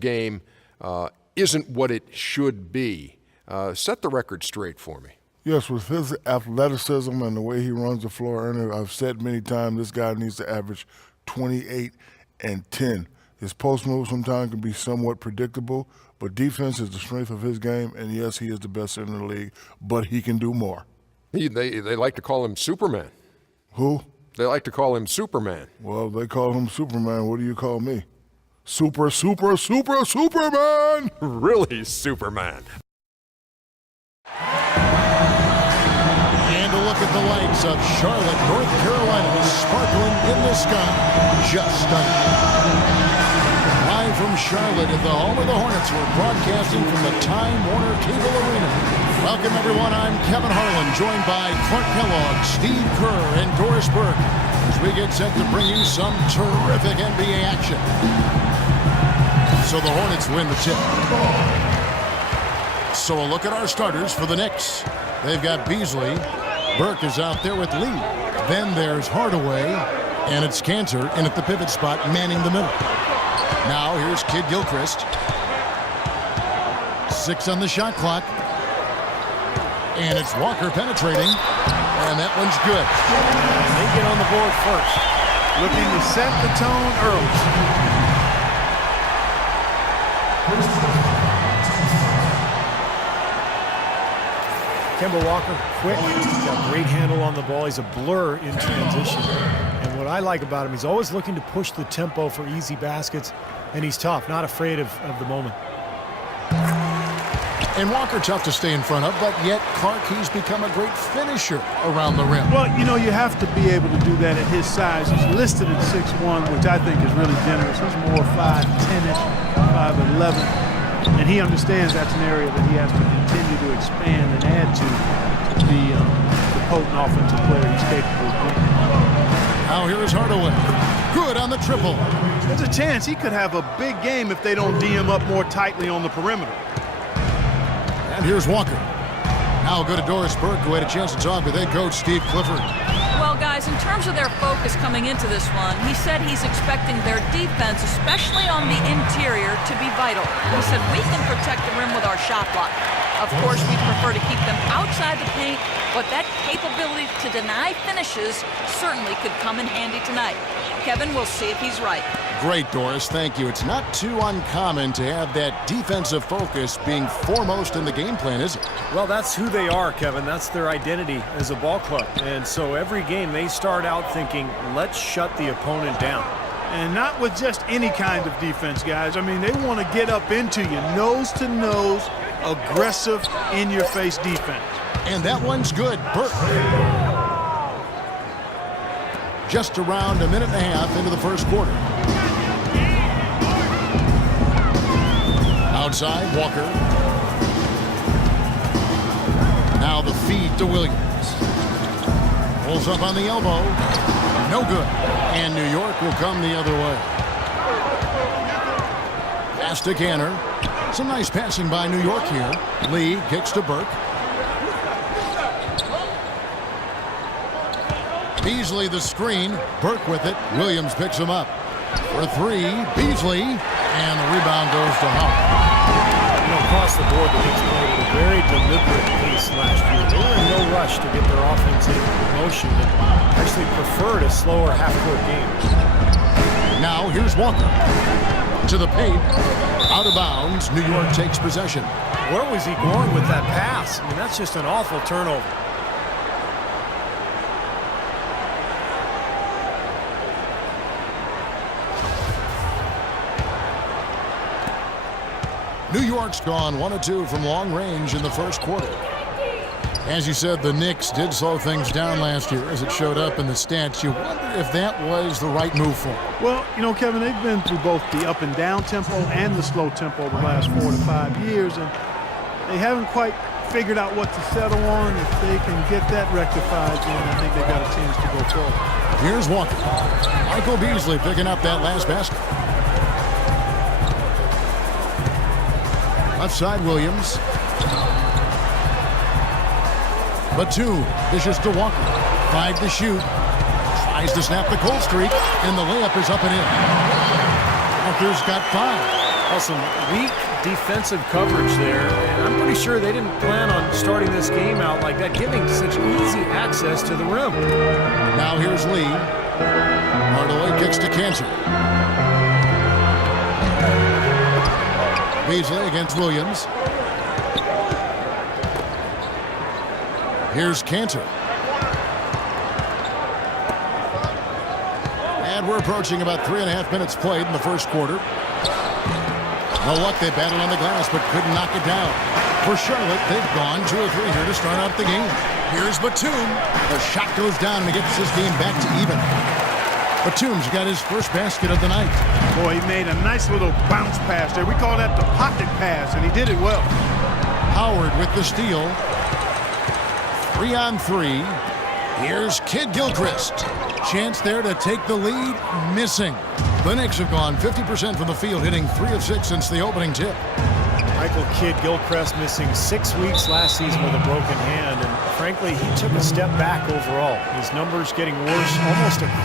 game isn't what it should be. Set the record straight for me. Yes, with his athleticism and the way he runs the floor, I've said many times this guy needs to average 28 and 10. His post move sometimes can be somewhat predictable, but defense is the strength of his game, and yes, he is the best in the league, but he can do more. They like to call him Superman. Who? They like to call him Superman. Well, they call him Superman. What do you call me? Superman! Really, Superman. And a look at the lights of Charlotte, North Carolina, sparkling in the sky. Just stunning. Live from Charlotte at the home of the Hornets, we're broadcasting from the Time Warner Cable Arena. Welcome, everyone. I'm Kevin Harlan, joined by Clark Kellogg, Steve Kerr, and Doris Burke, as we get set to bring you some terrific NBA action. So the Hornets win the tip. So a look at our starters for the Knicks. They've got Beasley. Burke is out there with Lee. Then there's Hardaway. And it's Cantor in at the pivot spot, manning the middle. Now here's Kid Gilchrist. 6 on the shot clock. And it's Walker penetrating. And that one's good. They get on the board first. Looking to set the tone early. Kemba Walker, quick, he's got great handle on the ball. He's a blur in transition. And what I like about him, he's always looking to push the tempo for easy baskets, and he's tough, not afraid of the moment. And Walker tough to stay in front of, but yet Clark, he's become a great finisher around the rim. Well, you know, you have to be able to do that at his size. He's listed at 6'1", which I think is really generous. He's more 5'10", 5'11". And he understands that's an area that he has to continue to expand and add to be the potent offensive player he's capable of being. Now here is Hardaway. Good on the triple. There's a chance he could have a big game if they don't D him up more tightly on the perimeter. And here's Walker. Now go to Doris Burke, who had a chance to talk with head coach Steve Clifford. Well, guys, in terms of their focus coming into this one, he said he's expecting their defense, especially on the interior, to be vital. He said we can protect the rim with our shot block. Of course, we prefer to keep them outside the paint, but that capability to deny finishes certainly could come in handy tonight. Kevin, we'll see if he's right. Great, Doris. Thank you. It's not too uncommon to have that defensive focus being foremost in the game plan, is it? Well, that's who they are, Kevin. That's their identity as a ball club. And so every game they start out thinking, let's shut the opponent down. And not with just any kind of defense, guys. I mean, they want to get up into you, nose-to-nose, aggressive, in-your-face defense. And that one's good. Burke. Just around a minute and a half into the first quarter. Outside, Walker. Now the feed to Williams. Pulls up on the elbow. No good. And New York will come the other way. Pass to Cantor. Some nice passing by New York here. Lee kicks to Burke. Beasley the screen. Burke with it. Williams picks him up. For 3, Beasley. And the rebound goes to Howard. You know, across the board, the Knicks played at a very deliberate pace last year. They were in no rush to get their offense in motion and actually preferred a slower half-court game. Now here's Walker. To the paint. Out of bounds. New York takes possession. Where was he going with that pass? I mean, that's just an awful turnover. New York's gone 1 of 2 from long range in the first quarter. As you said, the Knicks did slow things down last year as it showed up in the stats. You wonder if that was the right move for them. Well, you know, Kevin, they've been through both the up and down tempo and the slow tempo the last 4 to 5 years, and they haven't quite figured out what to settle on. If they can get that rectified, then I think they've got a chance to go forward. Here's Walker. Michael Beasley picking up that last basket. Left side, Williams. But 2 dishes to Walker. 5 to shoot. Tries to snap the cold streak, and the layup is up and in. Walker's got 5. Well, some weak defensive coverage there, and I'm pretty sure they didn't plan on starting this game out like that, giving such easy access to the rim. Now here's Lee. Hardaway kicks to Cantor. Beasley against Williams. Here's Cantor. And we're approaching about 3.5 minutes played in the first quarter. No luck, they battled on the glass, but couldn't knock it down. For Charlotte, they've gone 2 or 3 here to start out the game. Here's Batum. The shot goes down and he gets his game back to even. Batum's got his first basket of the night. Boy, he made a nice little bounce pass there. We call that the pocket pass, and he did it well. Howard with the steal. 3-on-3. Here's Kid Gilchrist. Chance there to take the lead. Missing. The Knicks have gone 50% from the field, hitting 3 of 6 since the opening tip. Michael Kidd Gilchrist missing 6 weeks last season with a broken hand, and frankly, he took a step back overall. His numbers getting worse almost across.